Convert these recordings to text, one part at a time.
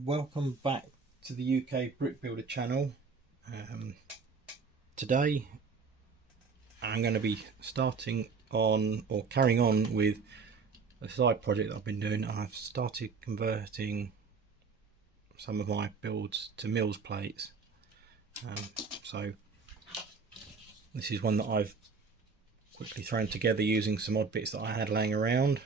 Welcome back to the UK Brick Builder channel. Today I'm going to be starting on or carrying on with a side project that I've been doing. I've started converting some of my builds to mills plates. So this is one that I've quickly thrown together using some odd bits that I had laying around.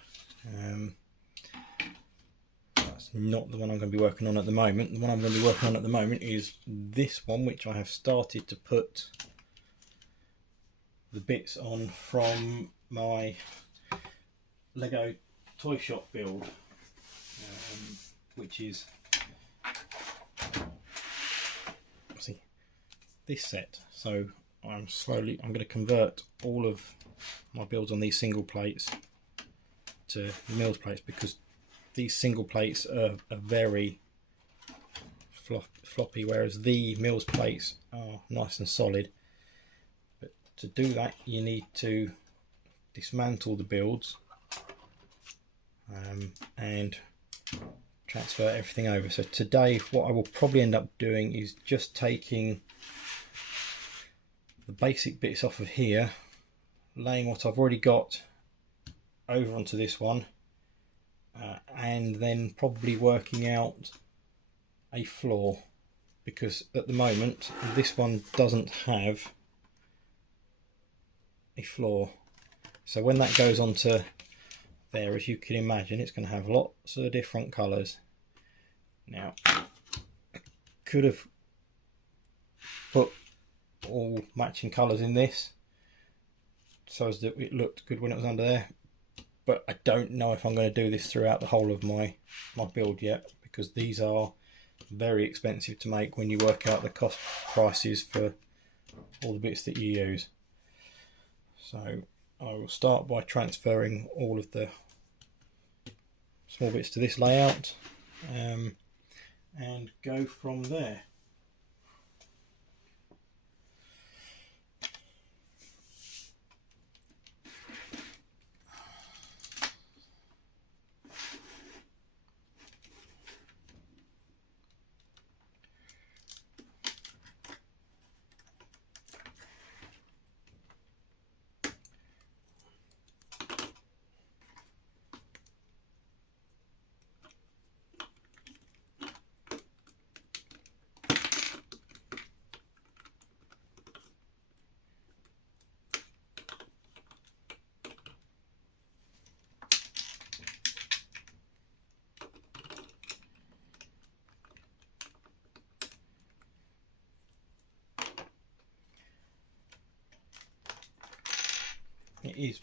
That's not the one I'm going to be working on at the moment. The one I'm going to be working on at the moment is this one, which I have started to put the bits on from my Lego toy shop build, which is this set. So I'm going to convert all of my builds on these single plates to mills plates, because these single plates are very floppy, whereas the mills plates are nice and solid. But to do that, you need to dismantle the builds and transfer everything over. So today what I will probably end up doing is just taking the basic bits off of here, laying what I've already got over onto this one, and then probably working out a floor, because at the moment this one doesn't have a floor. So when that goes onto there, as you can imagine, it's going to have lots of different colours. Now, I could have put all matching colours in this so as that it looked good when it was under there, but I don't know if I'm going to do this throughout the whole of my build yet, because these are very expensive to make when you work out the cost prices for all the bits that you use. So I will start by transferring all of the small bits to this layout and go from there. It is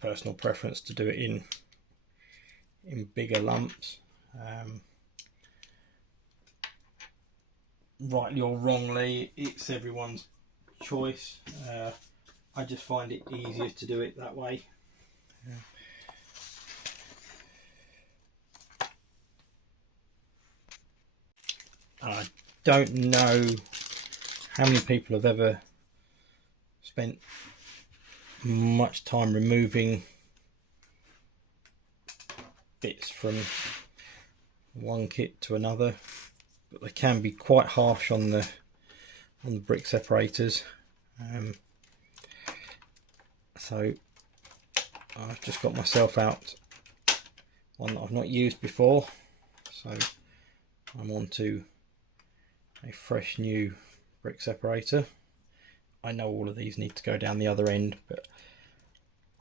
personal preference to do it in bigger lumps. Rightly or wrongly, it's everyone's choice. I just find it easier to do it that way. I don't know how many people have ever spent much time removing bits from one kit to another, but they can be quite harsh on the brick separators. So I've just got myself out one that I've not used before, so I'm on to a fresh new brick separator. I know all of these need to go down the other end, but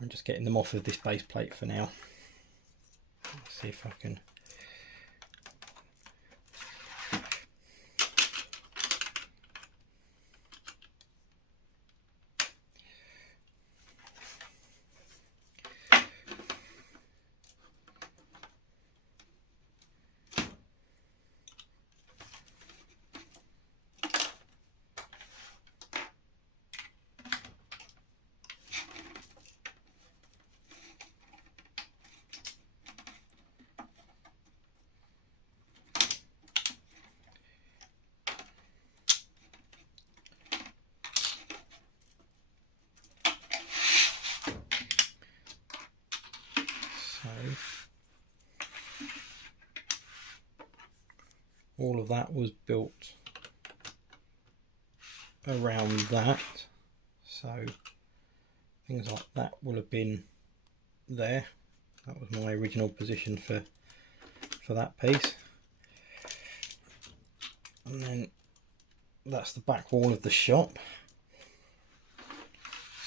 I'm just getting them off of this base plate for now. Let's see if I can. all of that was built around that, so things like that will have been there. That was my original position for that piece. And then that's the back wall of the shop.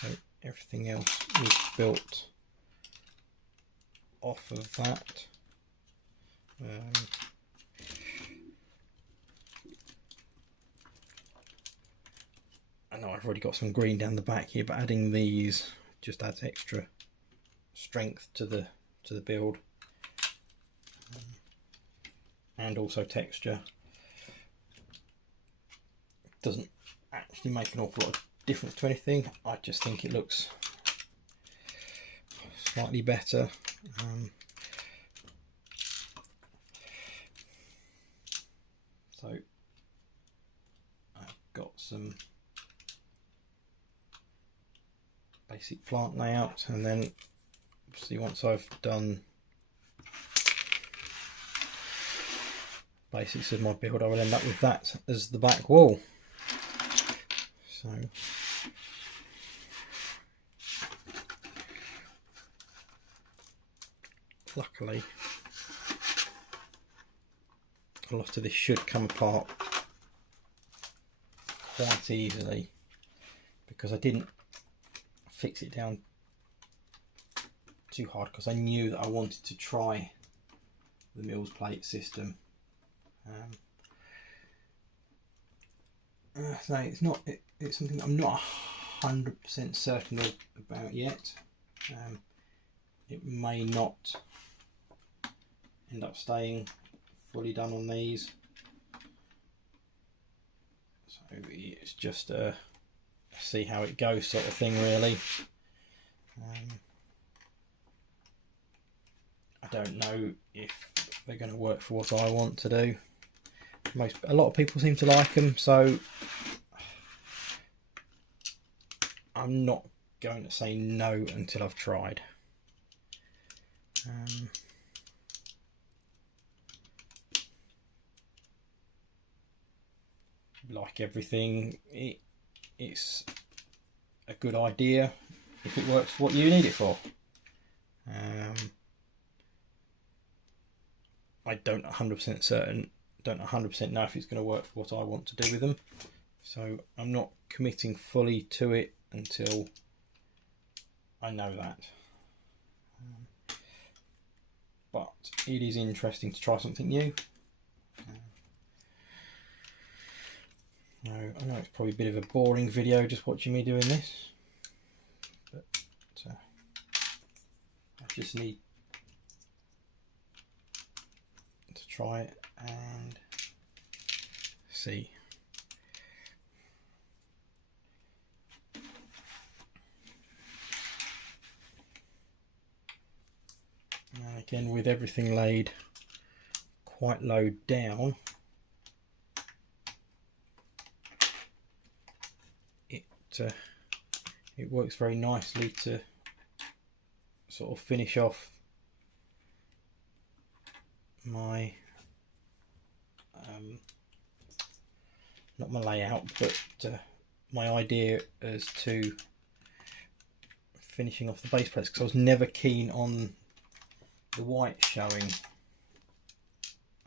So everything else is built off of that. I know I've already got some green down the back here, but adding these just adds extra strength to the build, and also texture. Doesn't actually make an awful lot of difference to anything. I just think it looks slightly better. So I've got some basic plant layout, and then obviously once I've done basics of my build, I will end up with that as the back wall. So luckily a lot of this should come apart quite easily, because I didn't fix it down too hard, because I knew that I wanted to try the Mills plate system. So it's something that I'm not 100% certain about yet. It may not end up staying fully done on these, so it's just a see how it goes sort of thing, really. I don't know if they're going to work for what I want to do. A lot of people seem to like them, so I'm not going to say no until I've tried. Like everything, it's a good idea if it works for what you need it for. I don't 100% know if it's going to work for what I want to do with them, so I'm not committing fully to it until I know that. But it is interesting to try something new. I know it's probably a bit of a boring video just watching me doing this, but I just need to try it and see. And again, with everything laid quite low down, it works very nicely to sort of finish off my not my layout, but my idea as to finishing off the base plates, because I was never keen on the white showing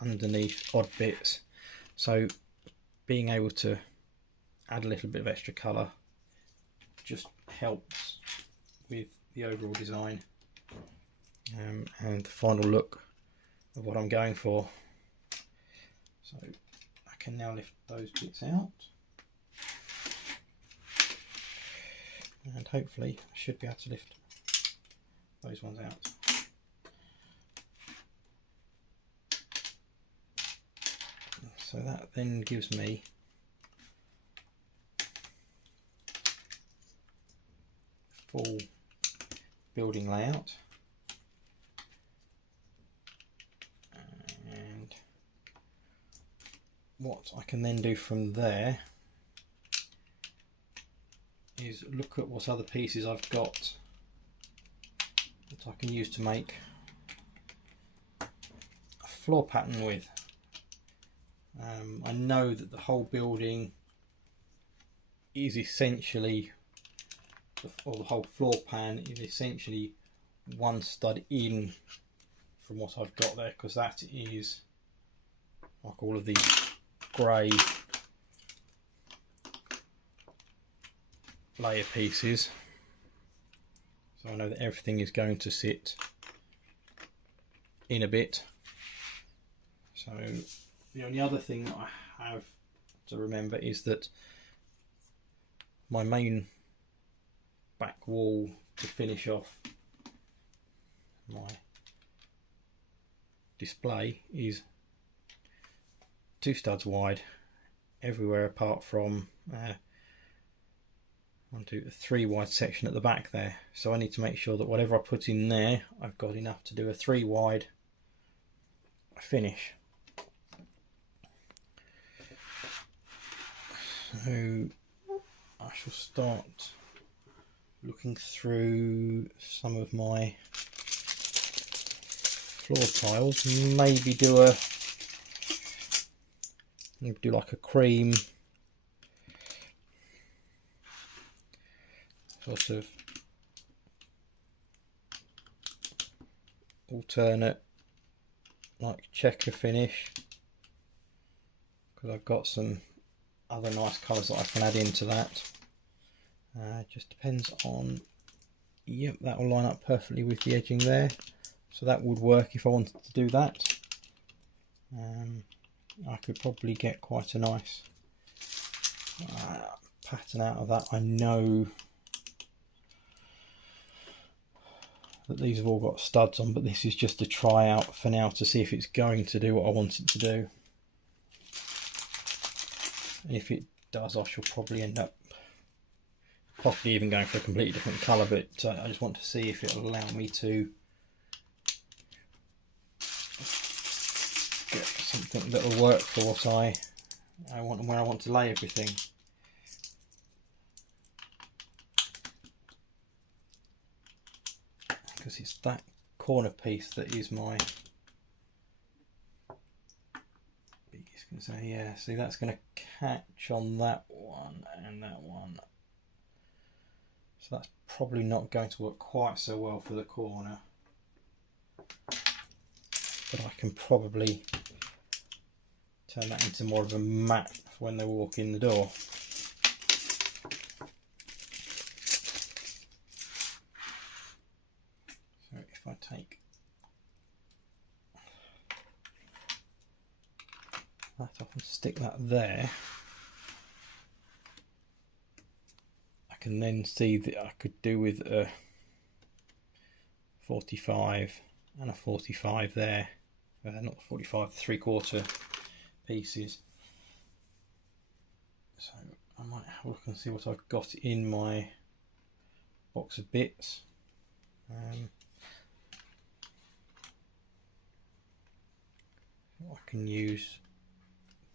underneath odd bits, so being able to add a little bit of extra colour just helps with the overall design and the final look of what I'm going for. So I can now lift those bits out, and hopefully I should be able to lift those ones out. So that then gives me full building layout, and what I can then do from there is look at what other pieces I've got that I can use to make a floor pattern with. I know that the whole building is essentially, or the whole floor pan is essentially one stud in from what I've got there, because that is like all of these grey layer pieces, so I know that everything is going to sit in a bit. So the only other thing that I have to remember is that my main back wall to finish off my display is 2 studs wide everywhere apart from 3 wide section at the back there. So I need to make sure that whatever I put in there, I've got enough to do a 3 wide finish. So I shall start looking through some of my floor tiles, maybe do like a cream sort of alternate like checker finish, because I've got some other nice colours that I can add into that. It just depends on, yep, that will line up perfectly with the edging there, so that would work if I wanted to do that. I could probably get quite a nice pattern out of that. I know that these have all got studs on, but this is just a try out for now to see if it's going to do what I want it to do. And if it does, I shall probably end up possibly even going for a completely different colour, but I just want to see if it'll allow me to get something that will work for what I want and where I want to lay everything. Because it's that corner piece that is my biggest concern. Yeah, see, that's going to catch on that one and that one. So that's probably not going to work quite so well for the corner. But I can probably turn that into more of a mat for when they walk in the door. So if I take that off and stick that there, I can then see that I could do with a 45 and a 45 there, not 45, 3/4 pieces. So I might have a look and see what I've got in my box of bits. What I can use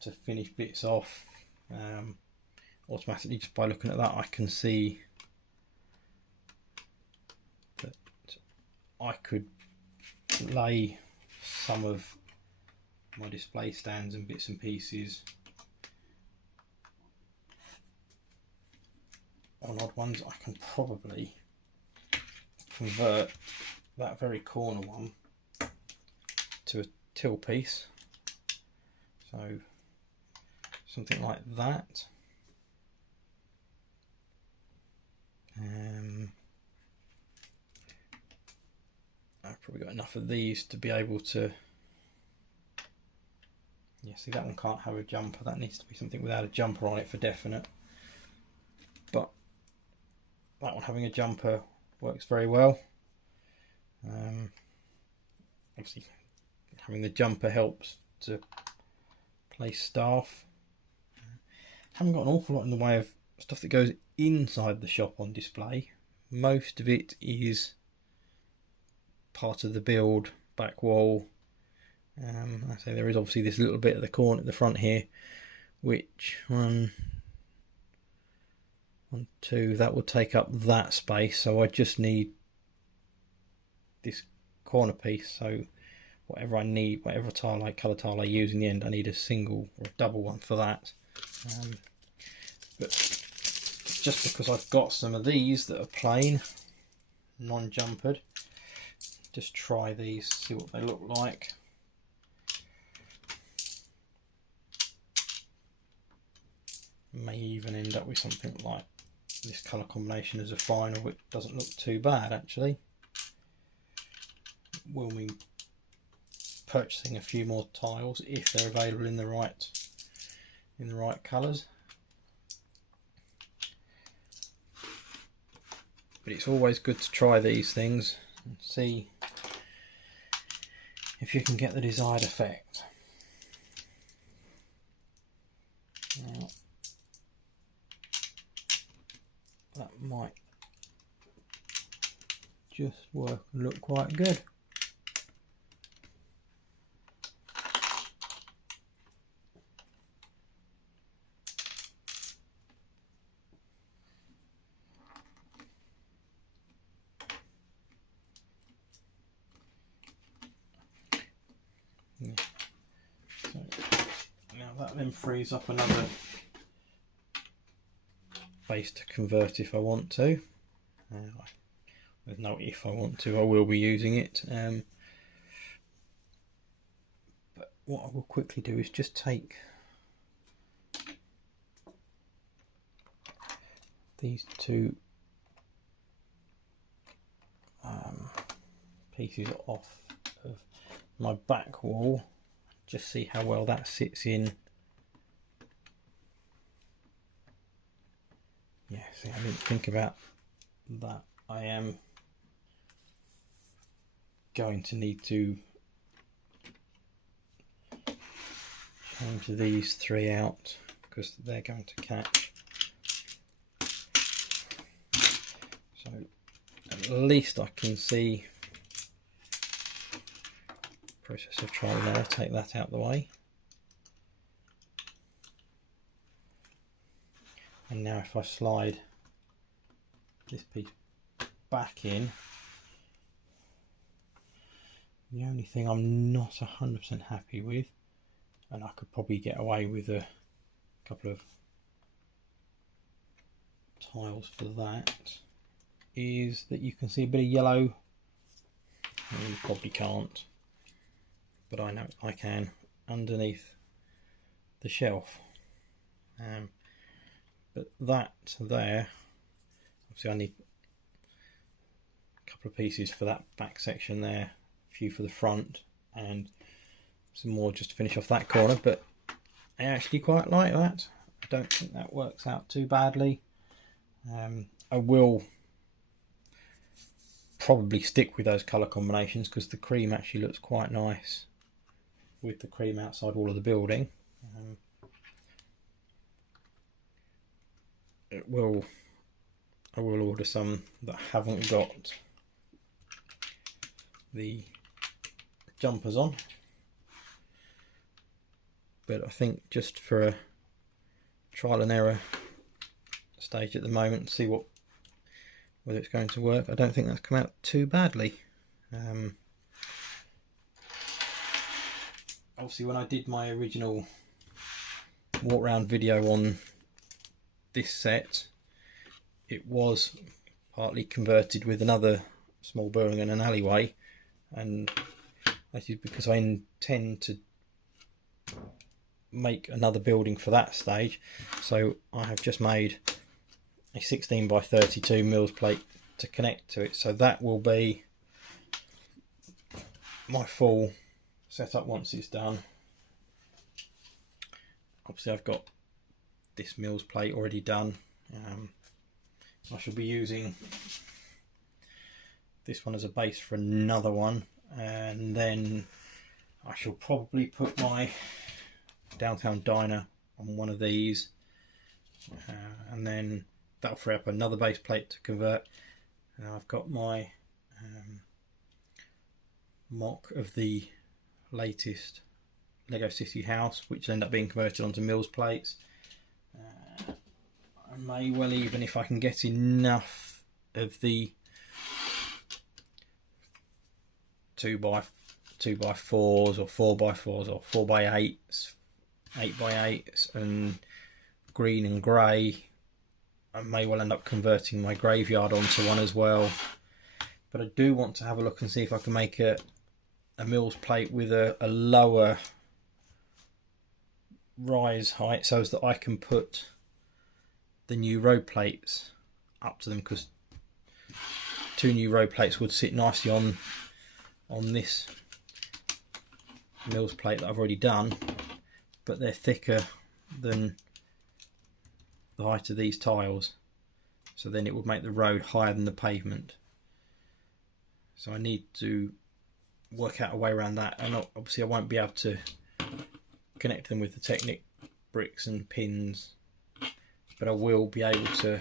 to finish bits off automatically just by looking at that. I can see that I could lay some of my display stands and bits and pieces on odd ones. I can probably convert that very corner one to a till piece, so something like that. I've probably got enough of these to be able to, yeah, see, that one can't have a jumper, that needs to be something without a jumper on it for definite, but that one having a jumper works very well. Obviously having the jumper helps to place staff. Haven't got an awful lot in the way of stuff that goes inside the shop on display. Most of it is part of the build, back wall. I say there is obviously this little bit at the corner at the front here, which one, two, that will take up that space, so I just need this corner piece. So whatever I need, whatever colour tile I use in the end, I need a single or a double one for that. But just because I've got some of these that are plain, non-jumpered, just try these, see what they look like. May even end up with something like this colour combination as a final, which doesn't look too bad actually. Will mean purchasing a few more tiles if they're available in the right colours. But it's always good to try these things and see if you can get the desired effect. Now, that might just work and look quite good. So now that then frees up another base to convert if I want to. There's no if I want to, I will be using it. But what I will quickly do is just take these two pieces off of my back wall, just see how well that sits in. Yeah, see, I didn't think about that. I am going to need to change these three out because they're going to catch. So at least I can see process of trial and error. Take that out of the way. And now if I slide this piece back in, the only thing I'm not 100% happy with, and I could probably get away with a couple of tiles for that, is that you can see a bit of yellow. Well, you probably can't, but I know I can, underneath the shelf. But that there, obviously I need a couple of pieces for that back section there, a few for the front, and some more just to finish off that corner. But I actually quite like that. I don't think that works out too badly. I will probably stick with those colour combinations because the cream actually looks quite nice with the cream outside wall of the building. I will order some that haven't got the jumpers on, but I think just for a trial and error stage at the moment, see whether it's going to work. I don't think that's come out too badly. Obviously when I did my original walk around video on this set, it was partly converted with another small building and an alleyway, and that is because I intend to make another building for that stage. So I have just made a 16 by 32 mils plate to connect to it, so that will be my full setup once it's done. Obviously I've got this mils plate already done. I shall be using this one as a base for another one, and then I shall probably put my downtown diner on one of these, and then that'll free up another base plate to convert. And I've got my mock of the latest Lego City house, which will end up being converted onto mils plates. I may well, even if I can get enough of the 2 by 2x4s or 4x4s or 4x8s, 8x8s, and green and grey. I may well end up converting my graveyard onto one as well. But I do want to have a look and see if I can make a mills plate with a lower rise height, so as that I can put the new road plates up to them, because 2 new road plates would sit nicely on this mills plate that I've already done, but they're thicker than the height of these tiles, so then it would make the road higher than the pavement. So I need to work out a way around that, and obviously I won't be able to connect them with the Technic bricks and pins, but I will be able to.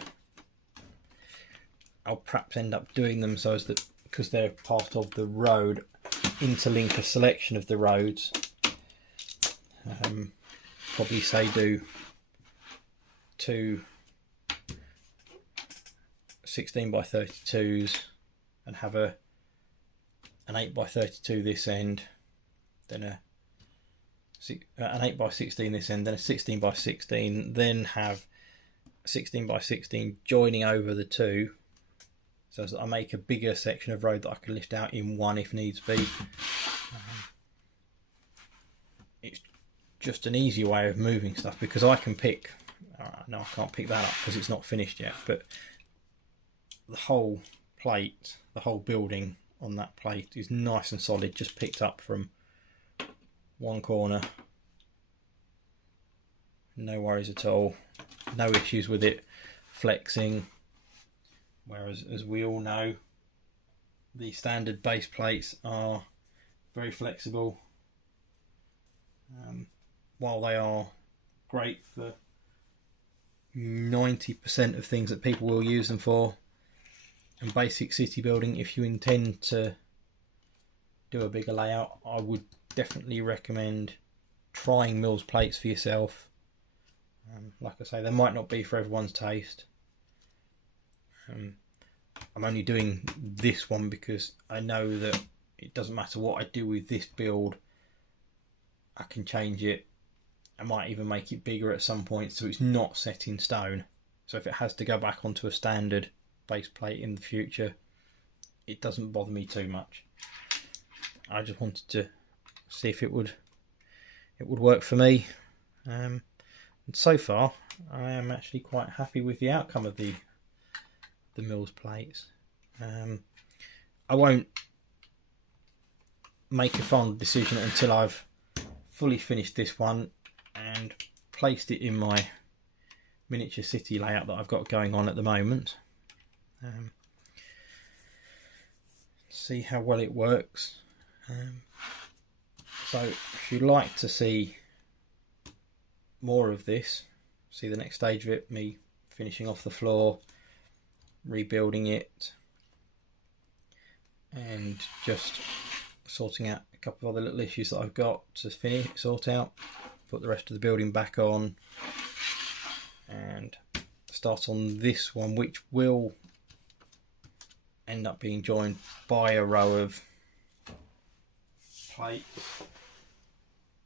I'll perhaps end up doing them so as that, because they're part of the road, interlink a selection of the roads. Probably say do 2 16x32s and have an 8x32 this end, then an 8x16 this end, then a 16x16, then have 16x16 joining over the 2, so that I make a bigger section of road that I can lift out in one if needs be. It's just an easy way of moving stuff, because I can pick, no I can't pick that up because it's not finished yet, but the whole plate, the whole building on that plate is nice and solid, just picked up from one corner. No worries at all, no issues with it flexing, whereas as we all know, the standard base plates are very flexible. While they are great for 90% of things that people will use them for, and basic city building, if you intend to do a bigger layout, I would definitely recommend trying mills plates for yourself. Like I say, they might not be for everyone's taste. I'm only doing this one because I know that it doesn't matter what I do with this build, I can change it. I might even make it bigger at some point, so it's not set in stone. So if it has to go back onto a standard base plate in the future, it doesn't bother me too much. I just wanted to see if it would work for me, and so far I am actually quite happy with the outcome of the mills plates. I won't make a final decision until I've fully finished this one and placed it in my miniature city layout that I've got going on at the moment. See how well it works. So if you'd like to see more of this, see the next stage of it, me finishing off the floor, rebuilding it, and just sorting out a couple of other little issues that I've got to sort out, put the rest of the building back on, and start on this one, which will end up being joined by a row of plates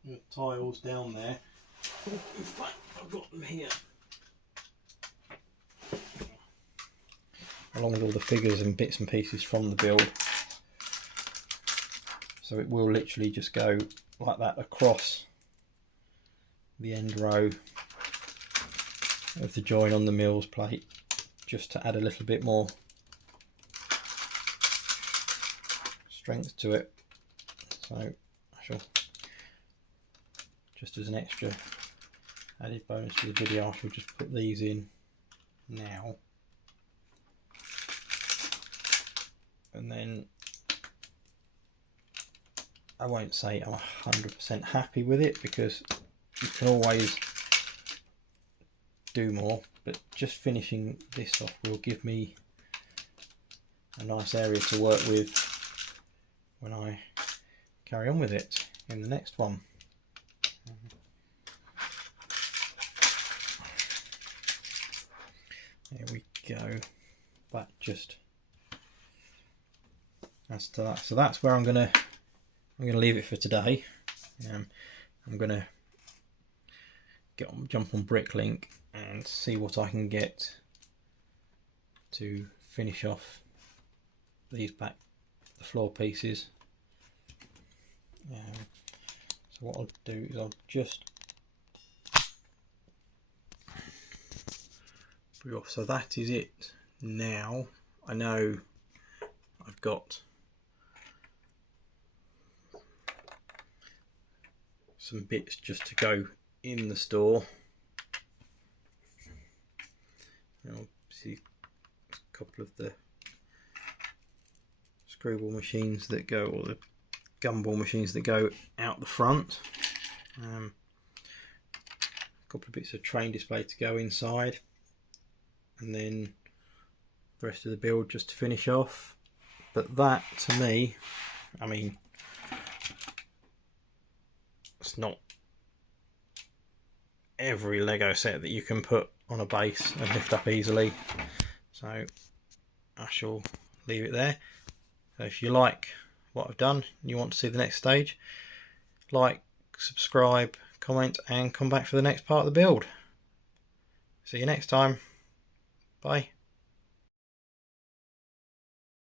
with tiles down there. In fact, I've got them here, along with all the figures and bits and pieces from the build. So it will literally just go like that across the end row of the join on the mills plate, just to add a little bit more strength to it. So I shall, just as an extra added bonus to the video, I shall just put these in now, and then I won't say I'm 100% happy with it, because you can always do more, but just finishing this off will give me a nice area to work with when I carry on with it in the next one. There we go. That just adds to that. So that's where I'm going to I'm going to leave it for today. I'm going to jump on Bricklink and see what I can get to finish off the floor pieces. So what I'll do is I'll just put it off. So that is it now. I know I've got some bits just to go in the store. I'll see a couple of the screwball machines that go, or the gumball machines that go out the front. A couple of bits of train display to go inside, and then the rest of the build just to finish off. But that, to me, I mean, it's not every Lego set that you can put on a base and lift up easily, so I shall leave it there. So if you like what I've done and you want to see the next stage, like, subscribe, comment, and come back for the next part of the build. See you next time. Bye.